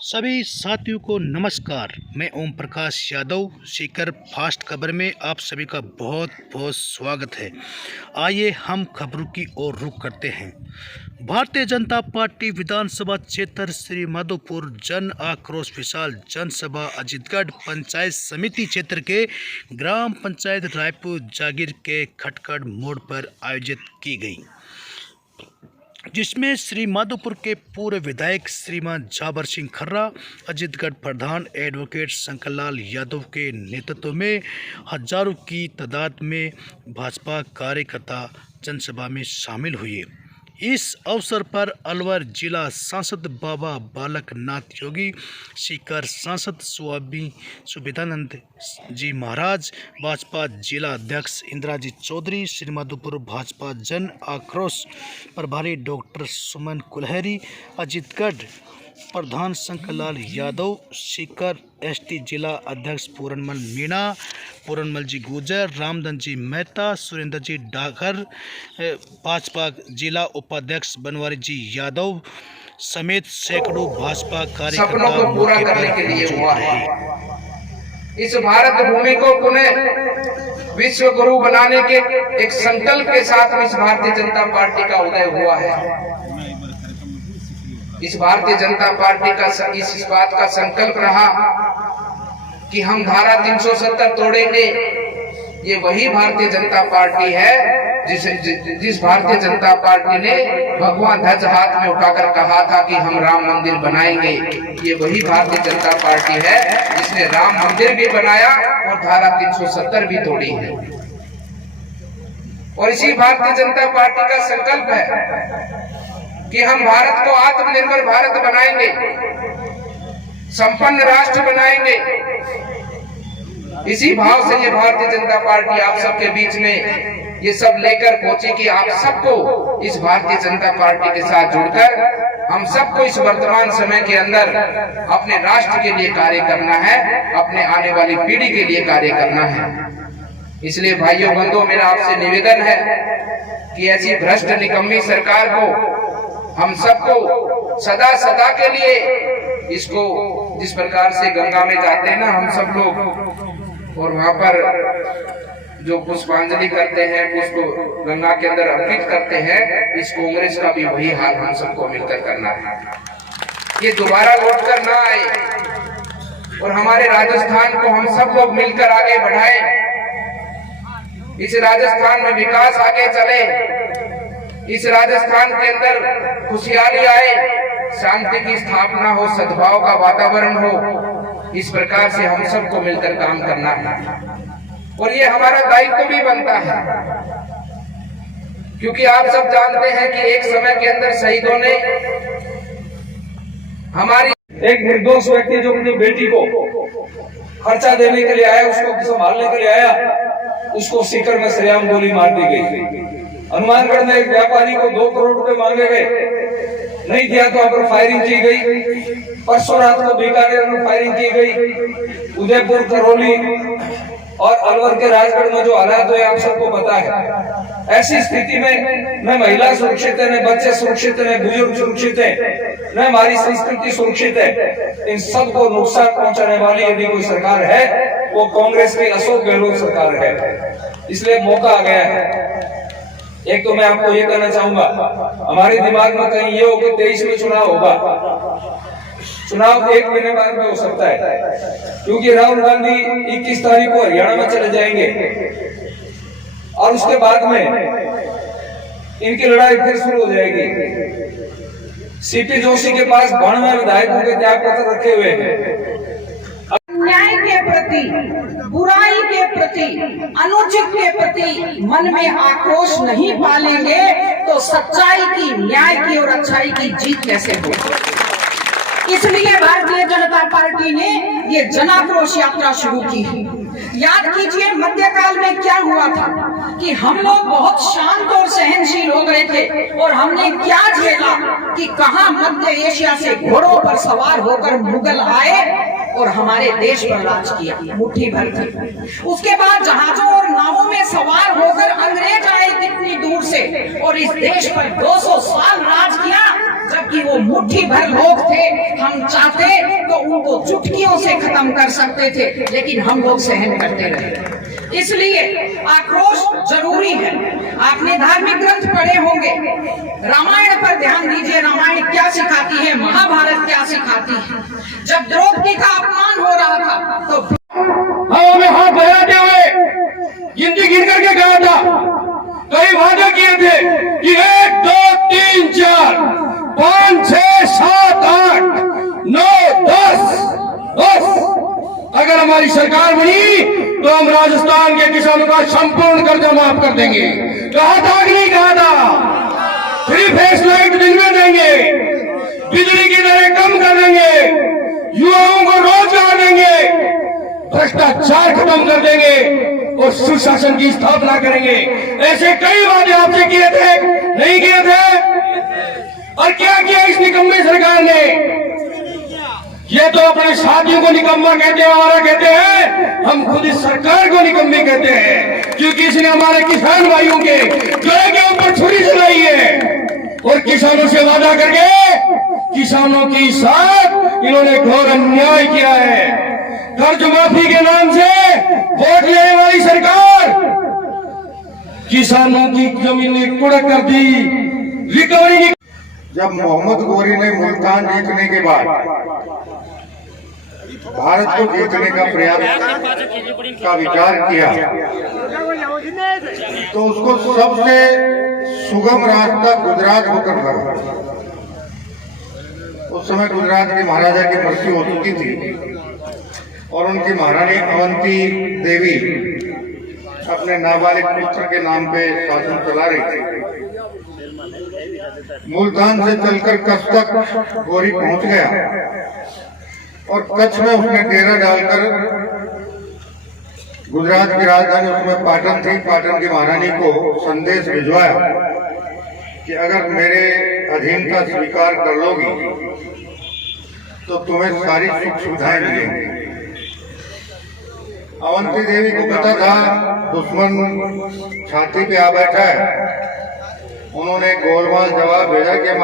सभी साथियों को नमस्कार। मैं ओम प्रकाश यादव, सीकर फास्ट खबर में आप सभी का बहुत बहुत स्वागत है। आइए हम खबरों की ओर रुख करते हैं। भारतीय जनता पार्टी विधानसभा क्षेत्र श्री माधोपुर जन आक्रोश विशाल जनसभा अजीतगढ़ पंचायत समिति क्षेत्र के ग्राम पंचायत रायपुर जागीर के खटखड़ मोड़ पर आयोजित की गई, जिसमें श्री माधोपुर के पूर्व विधायक श्रीमान जाबर सिंह खर्रा, अजीतगढ़ प्रधान एडवोकेट शंकर लाल यादव के नेतृत्व में हजारों की तादाद में भाजपा कार्यकर्ता जनसभा में शामिल हुए। इस अवसर पर अलवर जिला सांसद बाबा बालक नाथ योगी, सीकर सांसद स्वामी सुविधानंद जी महाराज, भाजपा जिला अध्यक्ष इंद्राजीत चौधरी, श्री माधोपुर भाजपा जन आक्रोश प्रभारी डॉक्टर सुमन कुलहरी, अजीतगढ़ प्रधान शंकर लाल यादव, सीकर एसटी जिला अध्यक्ष पूरनमल मीणा, पूरनमल जी गुजर, रामधन जी मेहता, सुरेंद्र जी डागर, भाजपा जिला उपाध्यक्ष बनवारी जी यादव समेत सैकड़ों भाजपा कार्यकर्ता को पूरा करने के लिए हुआ है। इस भारत भूमि को पुनः विश्व गुरु बनाने के एक संकल्प के साथ इस भारतीय जनता पार्टी का उदय हुआ है। इस भारतीय जनता पार्टी का इस बात का संकल्प रहा कि हम धारा 370 तोड़ेंगे। ये वही भारतीय जनता पार्टी है जिस भारतीय जनता पार्टी ने भगवा ध्वज हाथ में उठाकर कहा था कि हम राम मंदिर बनाएंगे। ये वही भारतीय जनता पार्टी है जिसने राम मंदिर भी बनाया और धारा 370 भी तोड़ी है। और इसी भारतीय जनता पार्टी का संकल्प है कि हम भारत को आत्मनिर्भर भारत बनाएंगे, संपन्न राष्ट्र बनाएंगे। इसी भाव से ये भारतीय जनता पार्टी आप सबके बीच में ये सब लेकर पहुंची कि आप सबको इस भारतीय जनता पार्टी के साथ जुड़कर हम सबको इस वर्तमान समय के अंदर अपने राष्ट्र के लिए कार्य करना है, अपने आने वाली पीढ़ी के लिए कार्य करना है। इसलिए भाइयों बंधुओं, मेरा आपसे निवेदन है कि ऐसी भ्रष्ट निकम्मी सरकार को हम सबको सदा सदा के लिए, इसको जिस प्रकार से गंगा में जाते हैं ना हम सब लोग, और वहां पर जो पुष्पांजलि करते हैं, पुष्प गंगा के अंदर अर्पित करते हैं, इस कांग्रेस का भी वही हाल हम सबको मिलकर करना है। ये दोबारा लौट कर ना आए और हमारे राजस्थान को हम सब लोग मिलकर आगे बढ़ाएं। इस राजस्थान में विकास आगे चले, इस राजस्थान के अंदर खुशहाली आए, शांति की स्थापना हो, सद्भाव का वातावरण हो। इस प्रकार से हम सबको मिलकर काम करना है और ये हमारा दायित्व भी बनता है, क्योंकि आप सब जानते हैं कि एक समय के अंदर शहीदों ने हमारी एक निर्दोष व्यक्ति जो अपनी बेटी को खर्चा देने के लिए आया, उसको संभालने के लिए आया, उसको सीकर में सरेआम गोली मार दी गई। हनुमानगढ़ में एक व्यापारी को 2 करोड़ रुपए मांगे गए, नहीं दिया तो वहां पर फायरिंग की गई। परसों रात को बीकानेर में फायरिंग की गई। उदयपुर, करौली और अलवर के राजगढ़ में जो हालात हुए आप सबको पता है। ऐसी स्थिति में न महिला सुरक्षित है, न बच्चे सुरक्षित है, न बुजुर्ग सुरक्षित है, न हमारी संस्कृति सुरक्षित है। इन सबको नुकसान पहुंचाने वाली यदि कोई सरकार है वो कांग्रेस की अशोक गहलोत सरकार है। इसलिए मौका आ गया है। एक तो मैं आपको ये कहना चाहूंगा, हमारे दिमाग में कहीं ये हो कि 23 में चुनाव होगा। चुनाव 1 महीने बाद में हो सकता है, क्योंकि राहुल गांधी 21 तारीख को हरियाणा में चले जाएंगे और उसके बाद में इनकी लड़ाई फिर शुरू हो जाएगी। सीपी जोशी के पास 92 विधायकों के त्याग पत्र रखे हुए हैं। अन्याय के प्रति, बुराई के प्रति, अनुचित के प्रति मन में आक्रोश नहीं पालेंगे तो सच्चाई की, न्याय की और अच्छाई की जीत कैसे होगी। इसलिए भारतीय जनता पार्टी ने ये जन आक्रोश यात्रा शुरू की। याद कीजिए मध्यकाल में क्या हुआ था कि हम लोग बहुत शांत और सहनशील हो गए थे और हमने क्या झेला कि कहां मध्य एशिया से घोड़ों पर सवार होकर मुगल आए और हमारे देश पर राज किया, मुट्ठी भर थी। उसके बाद जहाजों और नावों में सवार होकर अंग्रेज आए कितनी दूर से और इस देश पर 200 साल राज किया, जबकि वो मुट्ठी भर लोग थे। हम चाहते उनको चुटकियों से खत्म कर सकते थे, लेकिन हम लोग सहन करते रहे। इसलिए आक्रोश जरूरी है। आपने धार्मिक ग्रंथ पढ़े होंगे, रामायण पर ध्यान दीजिए, रामायण क्या सिखाती है, महाभारत क्या सिखाती है। जब द्रौपदी का अपमान हो रहा था तो हमें हाथ लगाते हुए गिनती गिन करके कहा था, कई वादे किए थे कि 1 2 3 4 5 6 7 8 9 10 अगर हमारी सरकार बनी तो हम राजस्थान के किसानों का संपूर्ण कर्जा माफ कर देंगे। कहा था कि नहीं कहा था? फ्री फेस लाइट दिन में देंगे, बिजली की दरें कम कर देंगे, युवाओं को रोजगार देंगे, भ्रष्टाचार खत्म कर देंगे और सुशासन की स्थापना करेंगे। ऐसे कई वादे आपसे किए थे, नहीं किए थे? और क्या किया इस निकम्मे सरकार ने? ये तो अपने साथियों को निकम्मा कहते हैं, हमारा कहते हैं, हम खुद इस सरकार को निकम्मी कहते हैं, क्योंकि इसने हमारे किसान भाइयों के गले के ऊपर छुरी चलाई है और किसानों से वादा करके किसानों के साथ इन्होंने घोर अन्याय किया है। कर्ज माफी के नाम से वोट लेने वाली सरकार किसानों की जमीनें कुड़क कर दी, रिकवरी। जब मोहम्मद गोरी ने मुल्तान जीतने के बाद भारत को जीतने का प्रयास का विचार किया तो उसको सबसे सुगम रास्ता गुजरात होकर लगा। उस समय गुजरात के महाराजा की मृत्यु हो चुकी थी और उनकी महारानी अवंती देवी अपने नाबालिग पुत्र के नाम पे शासन चला रही थी। मुल्तान से चलकर कच्छ तक गोरी पहुंच गया और कच्छ में उसने डेरा डालकर गुजरात की राजधानी उसमें पाटन थी, पाटन की महारानी को संदेश भिजवाया कि अगर मेरे अधीनता स्वीकार कर लोगी तो तुम्हें सारी सुख सुविधाएं मिलेंगी। अवंती देवी को पता था दुश्मन छाती पे आ बैठा है। उन्होंने गोलमाल जवाब भेजा कि हम